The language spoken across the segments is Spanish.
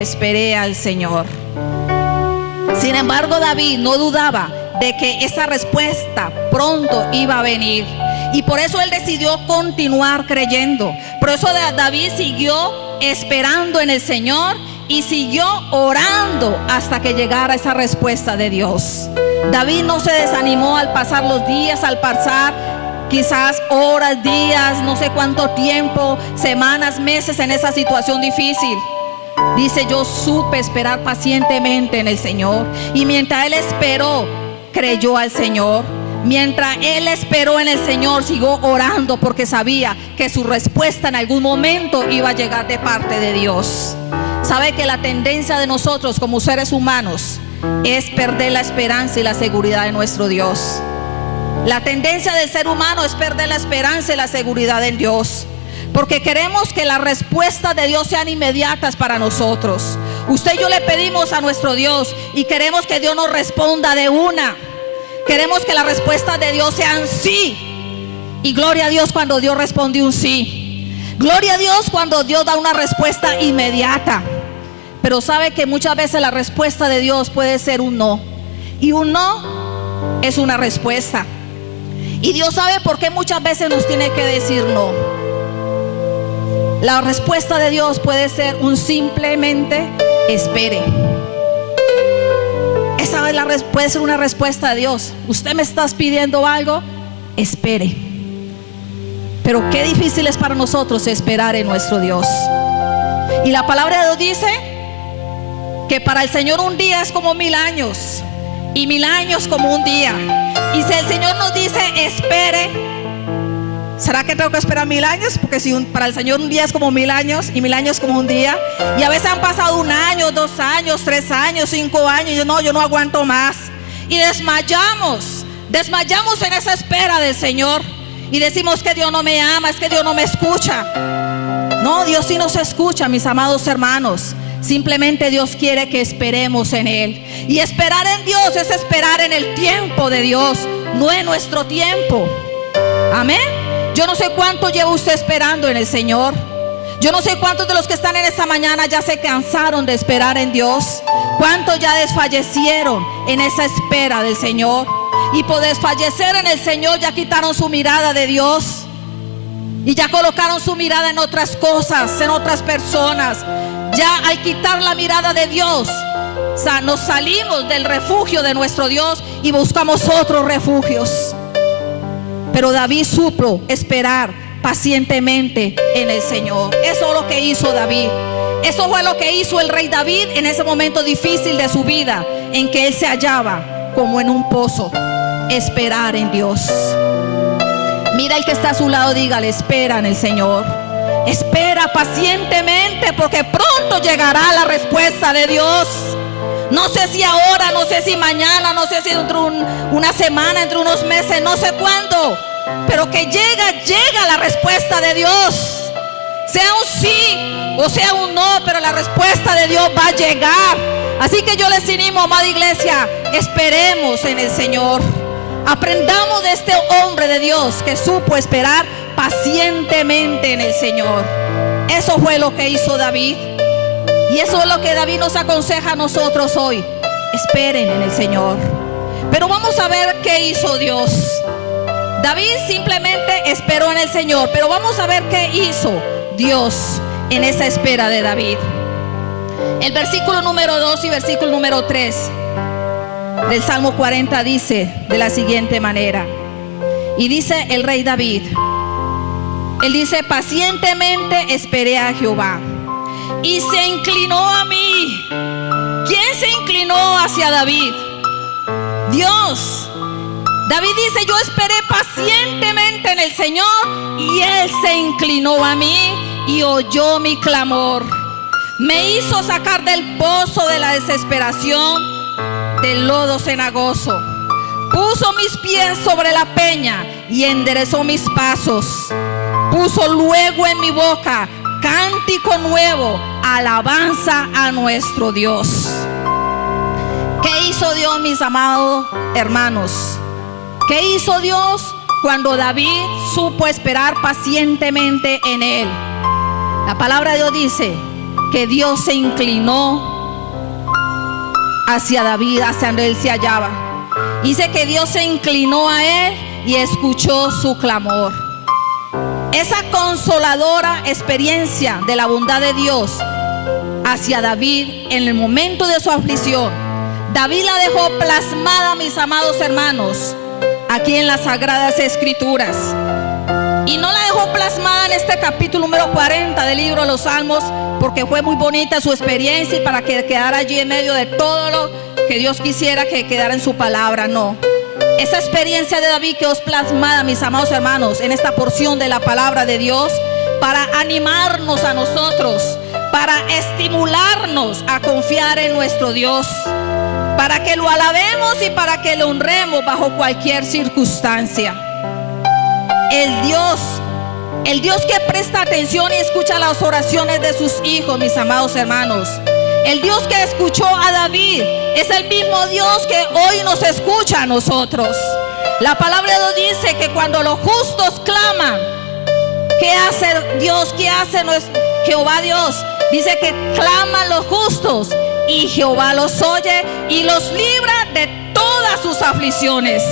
esperé al Señor. Sin embargo, David no dudaba de que esa respuesta pronto iba a venir, y por eso él decidió continuar creyendo. Por eso David siguió esperando en el Señor y siguió orando hasta que llegara esa respuesta de Dios. David no se desanimó al pasar los días, al pasar quizás horas, días, no sé cuánto tiempo, semanas, meses en esa situación difícil. Dice: yo supe esperar pacientemente en el Señor. Y mientras él esperó, creyó al Señor. Mientras él esperó en el Señor, siguió orando, porque sabía que su respuesta en algún momento iba a llegar de parte de Dios. Sabe que la tendencia de nosotros como seres humanos es perder la esperanza y la seguridad de nuestro Dios. La tendencia del ser humano es perder la esperanza y la seguridad en Dios, porque queremos que las respuestas de Dios sean inmediatas para nosotros. Usted y yo le pedimos a nuestro Dios y queremos que Dios nos responda de una. Queremos que las respuestas de Dios sean sí. Y gloria a Dios cuando Dios responde un sí. Gloria a Dios cuando Dios da una respuesta inmediata. Pero sabe que muchas veces la respuesta de Dios puede ser un no. Y un no es una respuesta. Y Dios sabe por qué muchas veces nos tiene que decir no. La respuesta de Dios puede ser un simplemente espere. Esa puede ser una respuesta de Dios. Usted me está pidiendo algo, espere. Pero qué difícil es para nosotros esperar en nuestro Dios. Y la palabra de Dios dice que para el Señor un día es como 1000 años, y 1000 años como un día. Y si el Señor nos dice espere, ¿será que tengo que esperar 1000 años? Porque si para el Señor un día es como 1000 años y 1000 años como un día, y a veces han pasado 1 año, 2 años, 3 años, 5 años, y yo no aguanto más, y desmayamos en esa espera del Señor, y decimos que Dios no me ama, es que Dios no me escucha. No, Dios sí nos escucha, mis amados hermanos. Simplemente Dios quiere que esperemos en Él. Y esperar en Dios es esperar en el tiempo de Dios, no en nuestro tiempo. Amén. Yo no sé cuánto lleva usted esperando en el Señor. Yo no sé cuántos de los que están en esta mañana ya se cansaron de esperar en Dios. Cuántos ya desfallecieron en esa espera del Señor. Y por desfallecer en el Señor ya quitaron su mirada de Dios, y ya colocaron su mirada en otras cosas, en otras personas. Ya al quitar la mirada de Dios, nos salimos del refugio de nuestro Dios y buscamos otros refugios. Pero David supo esperar pacientemente en el Señor. Eso es lo que hizo David. Eso fue lo que hizo el rey David en ese momento difícil de su vida, en que él se hallaba como en un pozo. Esperar en Dios. Mira el que está a su lado, dígale: espera en el Señor. Espera pacientemente, porque pronto llegará la respuesta de Dios. No sé si ahora, no sé si mañana, no sé si dentro de una semana, entre unos meses, no sé cuándo, pero que llega la respuesta de Dios. Sea un sí o sea un no, pero la respuesta de Dios va a llegar. Así que yo les animo, amada iglesia, esperemos en el Señor. Aprendamos de este hombre de Dios que supo esperar pacientemente en el Señor. Eso fue lo que hizo David. Y eso es lo que David nos aconseja a nosotros hoy: esperen en el Señor. Pero vamos a ver qué hizo Dios. David simplemente esperó en el Señor, pero vamos a ver qué hizo Dios en esa espera de David. El versículo número 2 y versículo número 3 del Salmo 40 dice de la siguiente manera. Y dice el rey David, él dice: pacientemente esperé a Jehová, y se inclinó a mí. ¿Quién se inclinó hacia David? Dios. David dice: yo esperé pacientemente en el Señor, y Él se inclinó a mí y oyó mi clamor. Me hizo sacar del pozo de la desesperación, del lodo cenagoso. Puso mis pies sobre la peña y enderezó mis pasos. Puso luego en mi boca cántico nuevo, alabanza a nuestro Dios. ¿Qué hizo Dios, mis amados hermanos? ¿Qué hizo Dios cuando David supo esperar pacientemente en Él? La palabra de Dios dice que Dios se inclinó hacia David, hacia donde él se hallaba. Dice que Dios se inclinó a él y escuchó su clamor. Esa consoladora experiencia de la bondad de Dios hacia David en el momento de su aflicción, David la dejó plasmada, mis amados hermanos, aquí en las Sagradas Escrituras. Y no la dejó plasmada en este capítulo número 40 del libro de los Salmos, porque fue muy bonita su experiencia y para que quedara allí en medio de todo lo que Dios quisiera que quedara en su palabra. No, esa experiencia de David quedó plasmada, mis amados hermanos, en esta porción de la palabra de Dios, para animarnos a nosotros, para estimularnos a confiar en nuestro Dios, para que lo alabemos y para que lo honremos bajo cualquier circunstancia. El Dios que presta atención y escucha las oraciones de sus hijos, mis amados hermanos. El Dios que escuchó a David es el mismo Dios que hoy nos escucha a nosotros. La palabra de Dios dice que cuando los justos claman, ¿qué hace Dios? ¿Qué hace Jehová Dios? Dice que claman los justos y Jehová los oye y los libra de todas sus aflicciones.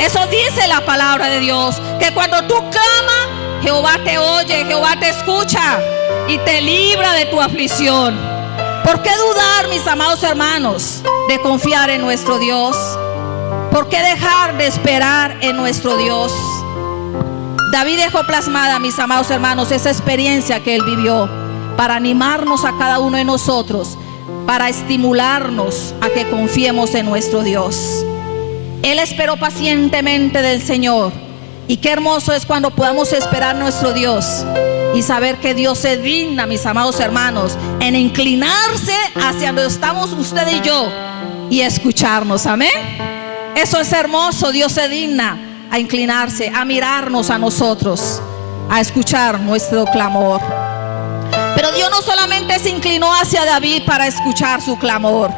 Eso dice la palabra de Dios, que cuando tú clamas, Jehová te oye, Jehová te escucha y te libra de tu aflicción. ¿Por qué dudar, mis amados hermanos, de confiar en nuestro Dios? ¿Por qué dejar de esperar en nuestro Dios? David dejó plasmada, mis amados hermanos, esa experiencia que él vivió para animarnos a cada uno de nosotros, para estimularnos a que confiemos en nuestro Dios. Él esperó pacientemente del Señor. Y qué hermoso es cuando podamos esperar a nuestro Dios y saber que Dios se digna, mis amados hermanos, en inclinarse hacia donde estamos usted y yo y escucharnos. Amén. Eso es hermoso. Dios se digna a inclinarse, a mirarnos a nosotros, a escuchar nuestro clamor. Pero Dios no solamente se inclinó hacia David para escuchar su clamor.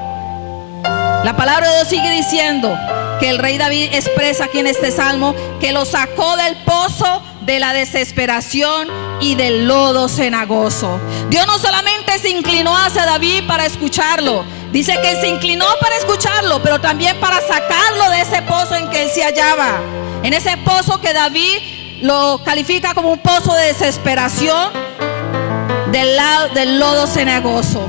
La palabra de Dios sigue diciendo que el rey David expresa aquí en este salmo que lo sacó del pozo de la desesperación y del lodo cenagoso. Dios no solamente se inclinó hacia David para escucharlo, dice que se inclinó para escucharlo, pero también para sacarlo de ese pozo en que él se hallaba. En ese pozo que David lo califica como un pozo de desesperación del lodo cenagoso.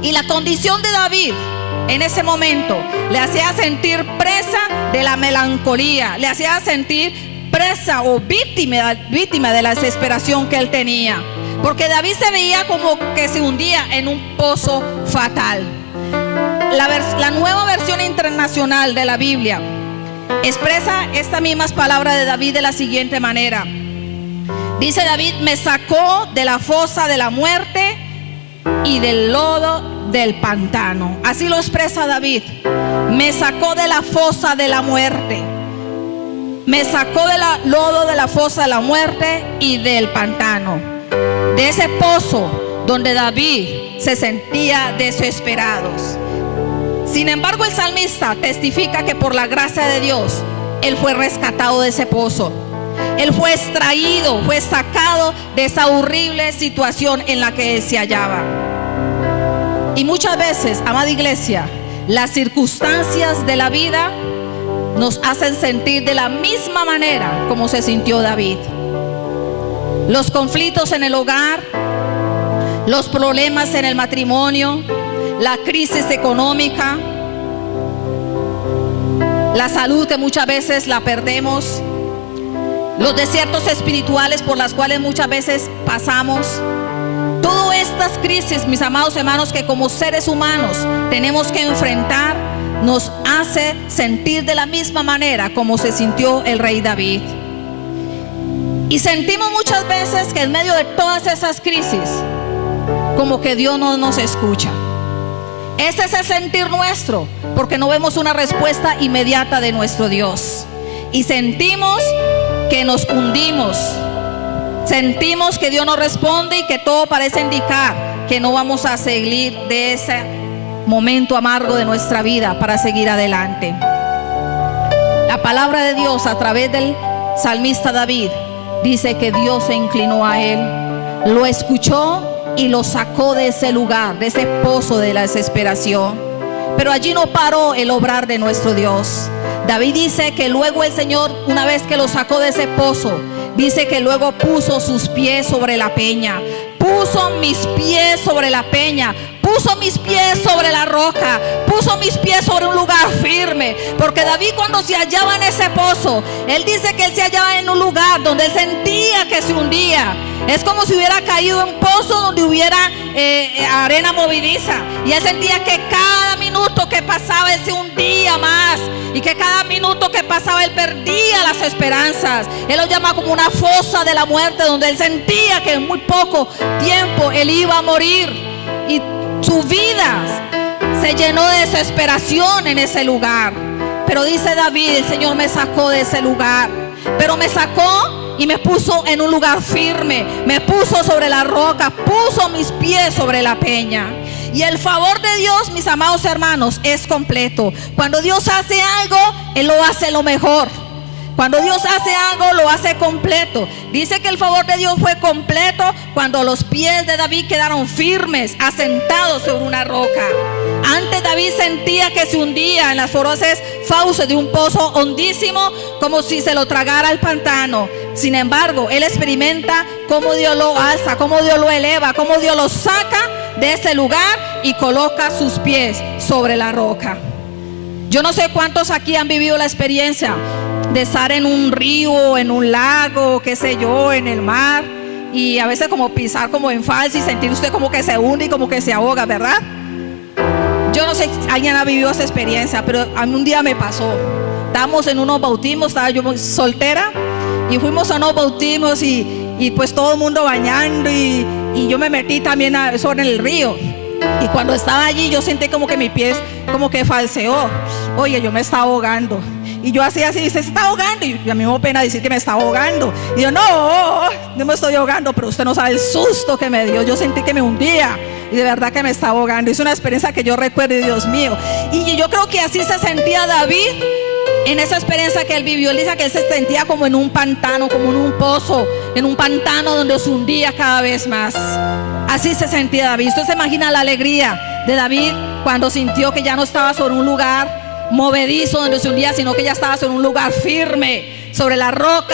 Y la condición de David en ese momento le hacía sentir presa de la melancolía, le hacía sentir presa o víctima de la desesperación que él tenía, porque David se veía como que se hundía en un pozo fatal. La nueva versión internacional de la Biblia expresa estas mismas palabras de David de la siguiente manera. Dice David: me sacó de la fosa de la muerte y del lodo del pantano. Así lo expresa David. Me sacó de la fosa de la muerte, me sacó del lodo de la fosa de la muerte y del pantano, de ese pozo donde David se sentía desesperado. Sin embargo, el salmista testifica que por la gracia de Dios él fue rescatado de ese pozo. Él fue extraído, fue sacado de esa horrible situación en la que él se hallaba. Y muchas veces, amada iglesia, las circunstancias de la vida nos hacen sentir de la misma manera como se sintió David. Los conflictos en el hogar, los problemas en el matrimonio, la crisis económica, la salud que muchas veces la perdemos, los desiertos espirituales por las cuales muchas veces pasamos. Todas estas crisis, mis amados hermanos, que como seres humanos tenemos que enfrentar, nos hace sentir de la misma manera como se sintió el rey David. Y sentimos muchas veces que en medio de todas esas crisis, como que Dios no nos escucha. Ese es el sentir nuestro, porque no vemos una respuesta inmediata de nuestro Dios. Y sentimos que nos hundimos. Sentimos que Dios no responde y que todo parece indicar que no vamos a seguir de ese momento amargo de nuestra vida para seguir adelante. La palabra de Dios a través del salmista David dice que Dios se inclinó a él, lo escuchó y lo sacó de ese lugar, de ese pozo de la desesperación. Pero allí no paró el obrar de nuestro Dios. David dice que luego el Señor, una vez que lo sacó de ese pozo, dice que luego puso sus pies sobre la peña. Puso mis pies sobre la peña, puso mis pies sobre la roca, puso mis pies sobre un lugar firme. Porque David, cuando se hallaba en ese pozo, él dice que él se hallaba en un lugar donde él sentía que se hundía. Es como si hubiera caído en un pozo donde hubiera arena movediza. Y él sentía que cada minuto que pasaba él se hundía más, y que cada minuto que pasaba él perdía las esperanzas. Él lo llama como una fosa de la muerte, donde él sentía que en muy poco tiempo él iba a morir. Y su vida se llenó de desesperación en ese lugar. Pero dice David, el Señor me sacó de ese lugar, pero me sacó y me puso en un lugar firme, me puso sobre la roca, puso mis pies sobre la peña. Y el favor de Dios, mis amados hermanos, es completo. Cuando Dios hace algo, Él lo hace lo mejor. Cuando Dios hace algo, lo hace completo. Dice que el favor de Dios fue completo cuando los pies de David quedaron firmes, asentados sobre una roca. Antes David sentía que se hundía en las feroces fauces de un pozo hondísimo, como si se lo tragara el pantano. Sin embargo, él experimenta cómo Dios lo alza, cómo Dios lo eleva, cómo Dios lo saca de ese lugar y coloca sus pies sobre la roca. Yo no sé cuántos aquí han vivido la experiencia de estar en un río, en un lago, qué sé yo, en el mar, y a veces como pisar como en falso y sentir usted como que se hunde y como que se ahoga, ¿verdad? Yo no sé si alguien ha vivido esa experiencia, pero a mí un día me pasó. Estábamos en unos bautismos, estaba yo soltera, y fuimos a unos bautismos y pues todo el mundo bañando, y yo me metí también sobre el río. Y cuando estaba allí yo sentí como que mi pie como que falseó. Oye, yo me estaba ahogando. Y yo así, se está ahogando. Y a mí me da pena decir que me está ahogando. Y yo, no me estoy ahogando, pero usted no sabe el susto que me dio. Yo sentí que me hundía y de verdad que me estaba ahogando. Es una experiencia que yo recuerdo, Dios mío. Y yo creo que así se sentía David en esa experiencia que él vivió. Él dice que él se sentía como en un pantano, como en un pozo, en un pantano donde se hundía cada vez más. Así se sentía David. Usted se imagina la alegría de David cuando sintió que ya no estaba sobre un lugar movedizo donde se hundía, sino que ya estaba sobre un lugar firme, sobre la roca